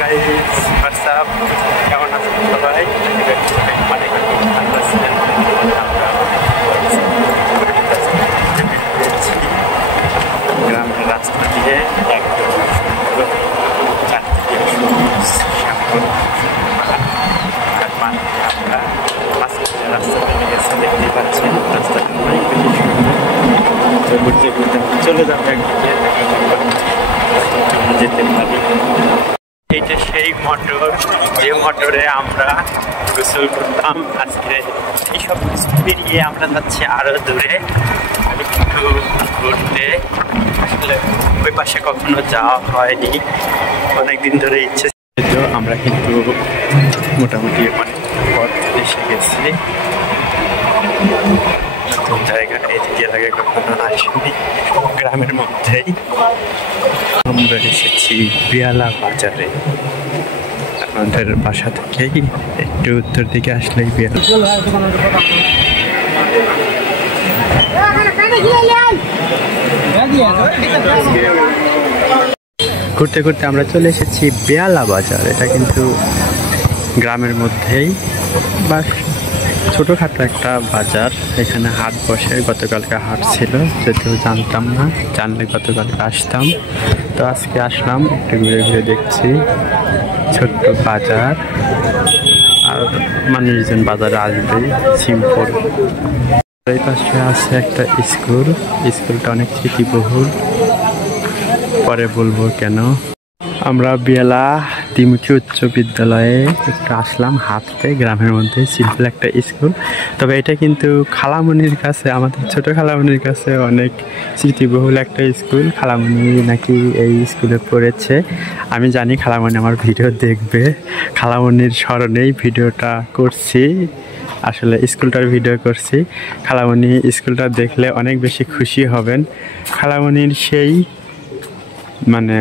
Guys WhatsApp, কেমন আছেন সবাই? মানে আমরা গ্রামের রাস্তা দিয়ে একদম চারদিকে আমরা রাস্তা থেকে গেছে, দেখতে পাচ্ছেন রাস্তাটা অনেক বেশি সুন্দর। ঘুরতে ঘুরতে চলে যাবে একদিকে, যেতে পারি। এইটা সেই মোটর, যে মোটরে আমরা গোসল করতাম। আজকে এইসব কিছু পেরিয়ে আমরা যাচ্ছি আরো দূরে একটু ঘুরতে। আসলে ওই পাশে কখনো যাওয়া হয়নি, অনেকদিন ধরে ইচ্ছে ছিল। আমরা কিন্তু মোটামুটি অনেক পথ এসে গেছি নতুন জায়গা। এদিকে আগে কখনো আসিনি, গ্রামের মধ্যেই। আমরা এসেছি বিয়ালা বাজারে। আমাদের বাসা থেকেই একটু উত্তর দিকে আসলেই বিয়ালা। ঘুরতে ঘুরতে আমরা চলে এসেছি বিয়ালা বাজার। এটা কিন্তু গ্রামের মধ্যেই বা ছোটোখাটো একটা বাজার। এখানে হাট বসে, গতকালকে হাট ছিল, যদিও জানতাম না, জানলে গতকালকে আসতাম। তো আজকে আসলাম, একটু ঘুরে ঘুরে দেখছি ছোট্ট বাজার। আর মানুষজন বাজারে আসবে সিম্পল। এই পাশে আছে একটা স্কুল, স্কুলটা অনেক স্মৃতিবহুল, পরে বলবো কেন। আমরা বিয়ালা দ্বিমুখী উচ্চ বিদ্যালয়ে একটু আসলাম হাঁটতে, গ্রামের মধ্যে সিম্পল একটা স্কুল। তবে এটা কিন্তু খালামণির কাছে, আমাদের ছোট খালামণির কাছে অনেক স্মৃতিবহুল একটা স্কুল। খালামণি নাকি এই স্কুলে পড়েছে। আমি জানি খালামণি আমার ভিডিও দেখবে, খালামণির স্মরণেই ভিডিওটা করছি। আসলে স্কুলটার ভিডিও করছি। খালামণি স্কুলটা দেখলে অনেক বেশি খুশি হবেন। খালামণির সেই মানে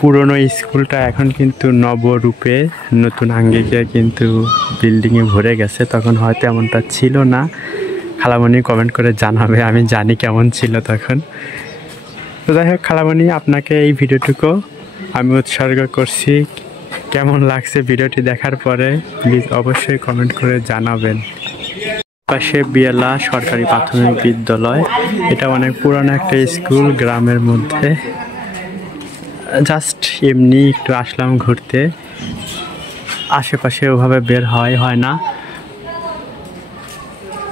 পুরনো স্কুলটা এখন কিন্তু নবরূপে নতুন আঙ্গিকে কিন্তু বিল্ডিংয়ে ভরে গেছে। তখন হয়তো এমনটা ছিল না। খালামণি কমেন্ট করে জানাবে, আমি জানি কেমন ছিল তখন। তো যাই হোক, খালামণি আপনাকে এই ভিডিওটুকু আমি উৎসর্গ করছি। কেমন লাগছে ভিডিওটি দেখার পরে প্লিজ অবশ্যই কমেন্ট করে জানাবেন। পাশে বিয়ালা সরকারি প্রাথমিক বিদ্যালয়, এটা অনেক পুরানো একটা স্কুল গ্রামের মধ্যে। জাস্ট এমনি একটু আসলাম ঘুরতে, আশেপাশে ওভাবে বের হয় না।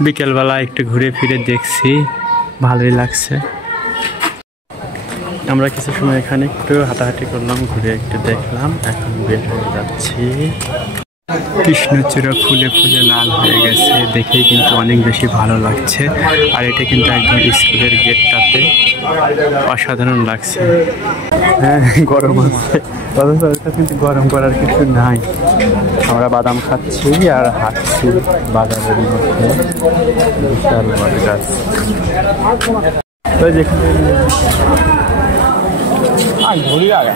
বিকেলবেলা একটু ঘুরে ফিরে দেখছি, ভালোই লাগছে। আমরা কিছু সময় এখানে একটু হাঁটাহাঁটি করলাম, ঘুরে একটু দেখলাম, এখন বের হয়ে যাচ্ছি। কৃষ্ণচূড়া ফুলে ফুলে লাল হয়ে গেছে, দেখেই কিন্তু অনেক বেশি ভালো লাগছে। আর এটা কিন্তু একদম স্কুলের গেটটাতে, অসাধারণ লাগছে। হ্যাঁ, গরম আছে, কিন্তু গরম করার কিছু নাই। আমরা বাদাম খাচ্ছি আর হাঁটছি বাজারের মধ্যে। বিশাল বড় গাছ। তো যেখানে ঘুরি আগা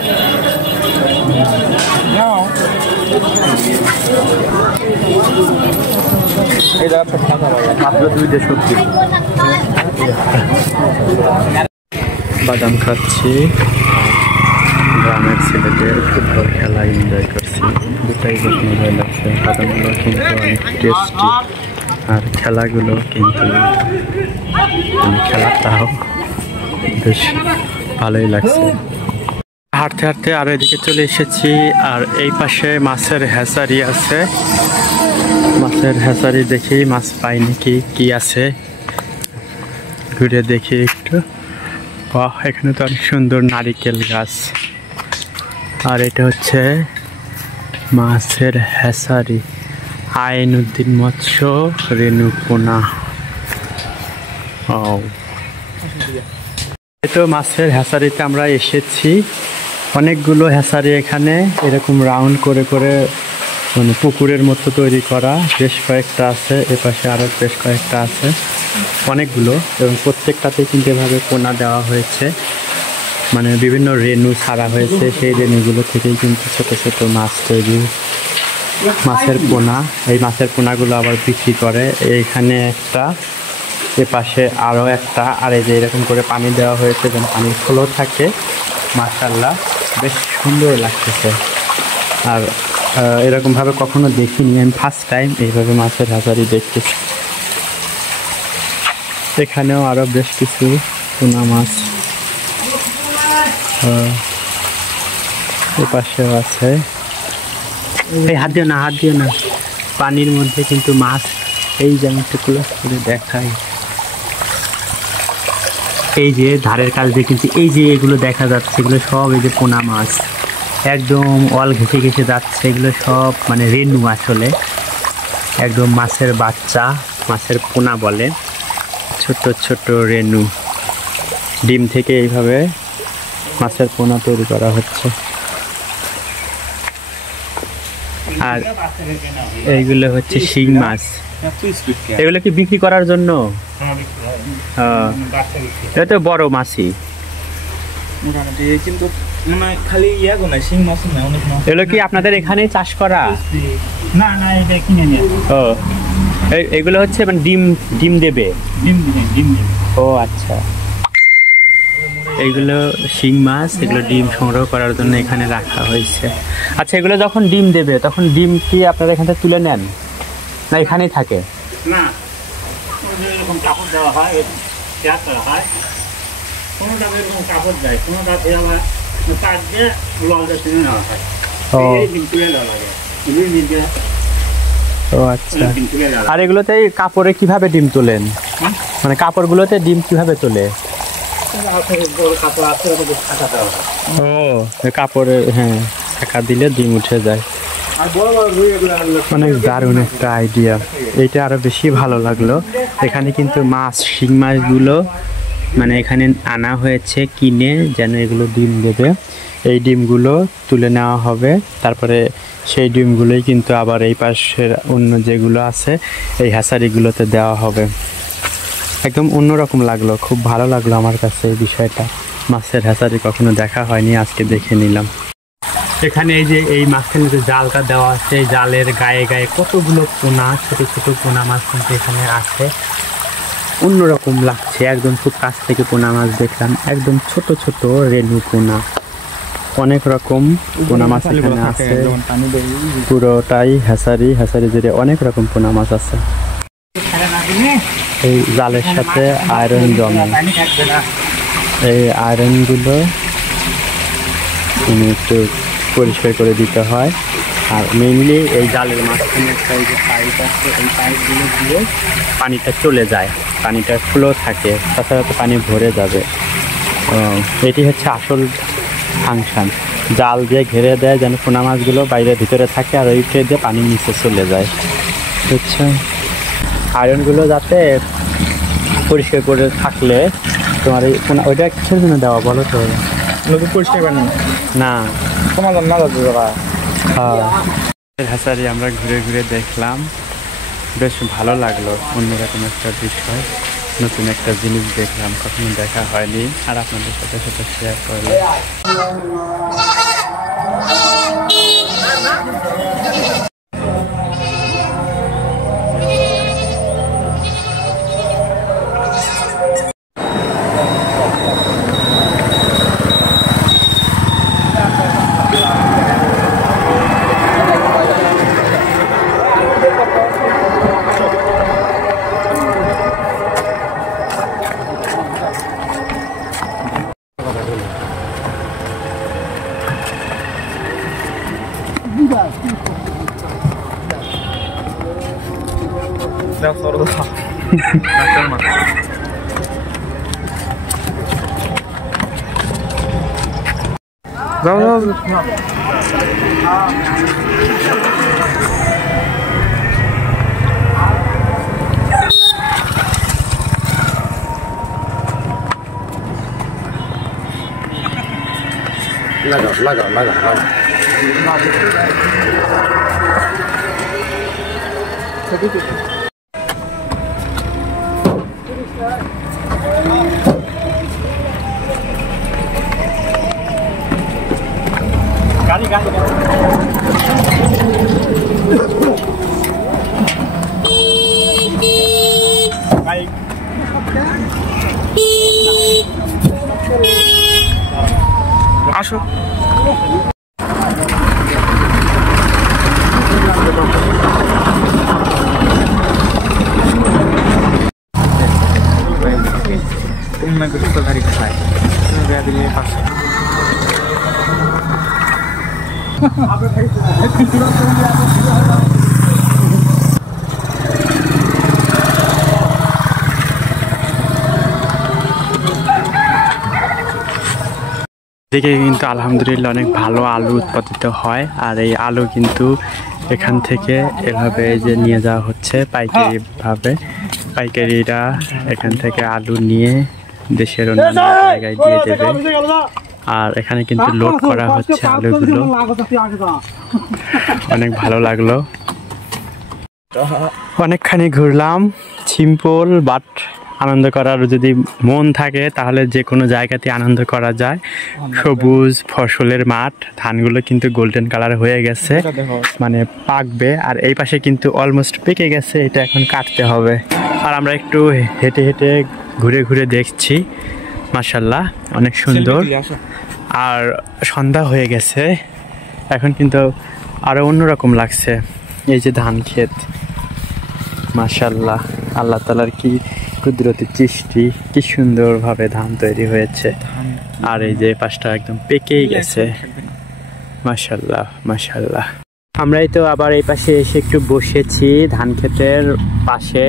মাত্র 2টা সবজি। বাদাম খাচ্ছি, গ্রামের ছেলেদের ফুটবল খেলা এনজয় করছি। দুটাই বেশ মজা লাগছে। বাদামগুলো কিন্তু অনেক টেস্টি, আর খেলাগুলো কিন্তু খেলাটাও বেশ ভালোই লাগছে। হাঁটতে হাঁটতে আরো এদিকে চলে এসেছি। আর এই পাশে মাছের হ্যাচারি আছে, মাছের হ্যাচারি দেখি মাছ পাই নাকি, কি আছে ঘুরে দেখি একটু। বাহ, এখানে তো অনেক সুন্দর নারিকেল গাছ। আর এটা হচ্ছে মাছের হ্যাচারি, আইনউদ্দিন মৎস্য রেণুপোনা। ও, তো মাছের হ্যাচারিতে আমরা এসেছি। অনেকগুলো হ্যাচারি এখানে এরকম রাউন্ড করে করে, মানে পুকুরের মতো তৈরি করা। বেশ কয়েকটা আছে, এপাশে আরও বেশ কয়েকটা আছে, অনেকগুলো। এবং প্রত্যেকটাতে কিন্তু এভাবে পোনা দেওয়া হয়েছে, মানে বিভিন্ন রেণু ছাড়া হয়েছে। সেই রেণুগুলো থেকেই কিন্তু ছোট ছোট মাছ তৈরি, মাছের পোনা। এই মাছের পোনাগুলো আবার বিক্রি করে। এইখানে একটা, এপাশে আরও একটা। আর এই যে এরকম করে পানি দেওয়া হয়েছে যেন পানির ফ্লো থাকে। মাশাআল্লাহ, বেশ সুন্দর লাগতেছে। আর এরকমভাবে কখনো দেখিনি, আমি ফার্স্ট টাইম এইভাবে মাছের হ্যাচারি দেখতেছি। এখানেও আরও বেশ কিছু পোনা মাছ এপাশেও আছে। এই হাত দিও না, হাত দিও না, পানির মধ্যে কিন্তু মাছ। এই যে আমি একটু ক্লোজ করে দেখাই, এই যে ধারের কাছ দিয়ে কিন্তু এই যে এগুলো দেখা যাচ্ছে, এগুলো সব এই যে পোনা মাছ, একদম অল ঘেঁষে ঘেঁষে যাচ্ছে। এগুলো সব মানে রেনু, আসলে একদম মাছের বাচ্চা, মাছের পোনা বলে, ছোট ছোট রেনু। ডিম থেকে এইভাবে মাছের পোনা তৈরি করা হচ্ছে। আর এইগুলো হচ্ছে শিং মাছ। এগুলো কি বিক্রি করার জন্য? এটা তো বড় মাছই, কিন্তু খালি শিং মাছ না, অনেক মাছ। এগুলো কি আপনাদের এখানে চাষ করা? না না, এটা কিনে নিয়ে। ও, এগুলো হচ্ছে মানে ডিম দেবে? ডিম দেবে। ও আচ্ছা, এইগুলো শিং মাছ, এগুলো ডিম সংগ্রহ করার জন্য এখানে রাখা হয়েছে। আচ্ছা, এগুলো যখন ডিম দেবে তখন ডিম কি আপনারা এখান থেকে তুলে নেন, না এখানেই থাকে? না, এরকম কাপড় দেওয়া হয়, তৈরি করা হয়। কোনোটা এরকম কাপড় দেয়, কোনোটা আবার কাঠ দিয়ে লঙ্কা কিনে নেওয়া হয়। ডিম তুলে দেওয়া লাগে। ও আচ্ছা। আর এগুলোতে কাপড়ে কিভাবে ডিম তোলেন? মানে কাপড়গুলোতে ডিম কিভাবে তোলে? ও, কাপড়ে হ্যাঁ ছাকা দিলে ডিম উঠে যায়। অনেক দারুণ একটা আইডিয়া, এইটা আরো বেশি ভালো লাগলো। এখানে কিন্তু মাছ, শিং মাছগুলো মানে এখানে আনা হয়েছে কিনে, যেন এগুলো ডিম দেবে। এই ডিমগুলো তুলে নেওয়া হবে, তারপরে সেই ডিমগুলোই কিন্তু আবার এই পাশের অন্য যেগুলো আছে এই হ্যাচারিগুলোতে দেওয়া হবে। একদম অন্যরকম লাগলো, খুব ভালো লাগলো আমার কাছে এই বিষয়টা। মাছের হ্যাচারি কখনো দেখা হয়নি, আজকে দেখে নিলাম। এখানে এই যে এই মাছের যে জালটা দেওয়া আছে, এই জালের গায়ে গায়ে কতগুলো পোনা, ছোট ছোট পোনা মাছ কিন্তু এখানে আছে। অন্যরকম লাগছে, একদম খুব কাছ থেকে পোনা মাছ দেখলাম, একদম ছোট ছোট রেনু পোনা। অনেক রকম পোনা মাছ এখানে আছে, পুরোটাই হ্যাচারি। হ্যাচারি জুড়ে অনেক রকম পোনা মাছ আছে। এই জালের সাথে আয়রন জমে, এই আয়রনগুলো একটু পরিষ্কার করে দিতে হয়। আর মেইনলি এই জালের মাঝখানে একটা এই যে পাইপ আছে, এই পাইপগুলো দিয়ে পানিটা চলে যায়, পানিটা ফ্লো থাকে, তাছাড়া তো পানি ভরে যাবে। এটি হচ্ছে আসল ফাংশন। জাল দিয়ে ঘিরে দেয় যেন পোনা মাছগুলো বাইরের ভিতরে থাকে, আর ওই দিয়ে পানির নিচে চলে যায়। বুঝছো, আয়রনগুলো যাতে পরিষ্কার করে থাকলে তোমার এই পোনা, ওইটা কিসের জন্য দেওয়া বলো তো? পরিষ্কার পানি না, তোমার না যাবে। হ্যাঁ, হ্যাচারি আমরা ঘুরে ঘুরে দেখলাম, বেশ ভালো লাগলো। অন্যরকম একটা বিষয়, নতুন একটা জিনিস দেখলাম, কখনো দেখা হয়নি, আর আপনাদের সাথে সাথে শেয়ার করলাম। Não, fora do carro. Na cama. Vamos. Laga. Galing. আসো। मैं कुछ तो घर खाए गया दिल्ली पास এদিকে কিন্তু আলহামদুলিল্লাহ অনেক ভালো আলু উৎপাদিত হয় আর এই আলু কিন্তু এখান থেকে এভাবে যে নিয়ে যাওয়া হচ্ছে পাইকারিভাবে পাইকারিরা এখান থেকে আলু নিয়ে দেশের অন্যান্য জায়গায় দিয়ে দেবে আর এখানে কিন্তু লোড করা হচ্ছে আলুগুলো অনেক ভালো লাগলো অনেকখানি ঘুরলাম সিম্পল বাট আনন্দ করার যদি মন থাকে তাহলে যে কোনো জায়গাতে আনন্দ করা যায় সবুজ ফসলের মাঠ ধানগুলো কিন্তু গোল্ডেন কালার হয়ে গেছে মানে পাকবে আর এই পাশে কিন্তু অলমোস্ট পেকে গেছে এটা এখন কাটতে হবে আর আমরা একটু হেঁটে হেঁটে ঘুরে ঘুরে দেখছি মাশাআল্লাহ অনেক সুন্দর আর সন্ধ্যা হয়ে গেছে এখন কিন্তু আরো অন্যরকম লাগছে এই যে ধান ক্ষেত মাশাআল্লাহ আল্লাহ তাআলার কি কুদরতি সৃষ্টি কি সুন্দরভাবে ধান তৈরি হয়েছে আর এই যে পাশটা একদম পেকেই গেছে মাশাআল্লাহ মাশাআল্লাহ আমরাই তো আবার এই পাশে এসে একটু বসেছি ধান ক্ষেতের পাশে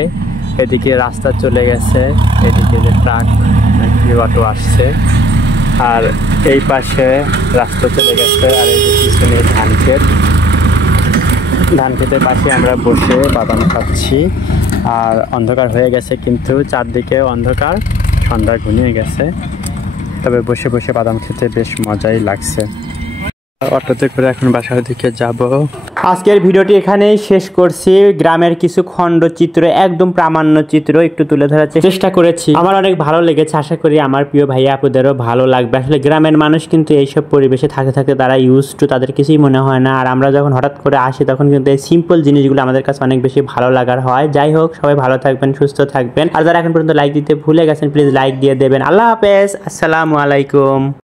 এদিকে রাস্তা চলে গেছে এদিকে যে ট্রাক নাকি অটো আসছে আর এই পাশে রাস্তা চলে গেছে আর এই যে পিছনে ধান ক্ষেতের পাশে আমরা বসে বাদাম খাচ্ছি আর অন্ধকার হয়ে গেছে কিন্তু চারদিকে অন্ধকার সন্ধ্যা ঘনিয়ে গেছে তবে বসে বসে বাদাম খেতে বেশ মজাই লাগছে অটোতে করে এখন বাসার দিকে যাব আজকের ভিডিওটি এখানেই শেষ করছি গ্রামের কিছু খণ্ডচিত্র একদম প্রামাণ্য চিত্র একটু তুলে ধরার চেষ্টা করেছি আমার অনেক ভালো লেগেছে আশা করি আমার প্রিয় ভাইয়া আপুদেরও ভালো লাগবে আসলে গ্রামের মানুষ কিন্তু এইসব পরিবেশে থাকতে থাকতে তারা ইউজ টু তাদের কিছুই মনে হয় না আর আমরা যখন হঠাৎ করে আসি তখন কিন্তু এই সিম্পল জিনিসগুলো আমাদের কাছে অনেক বেশি ভালো লাগার হয় যাই হোক সবাই ভালো থাকবেন সুস্থ থাকবেন আর যারা এখন পর্যন্ত লাইক দিতে ভুলে গেছেন প্লিজ লাইক দিয়ে দেবেন আল্লাহ হাফেজ আসসালামু আলাইকুম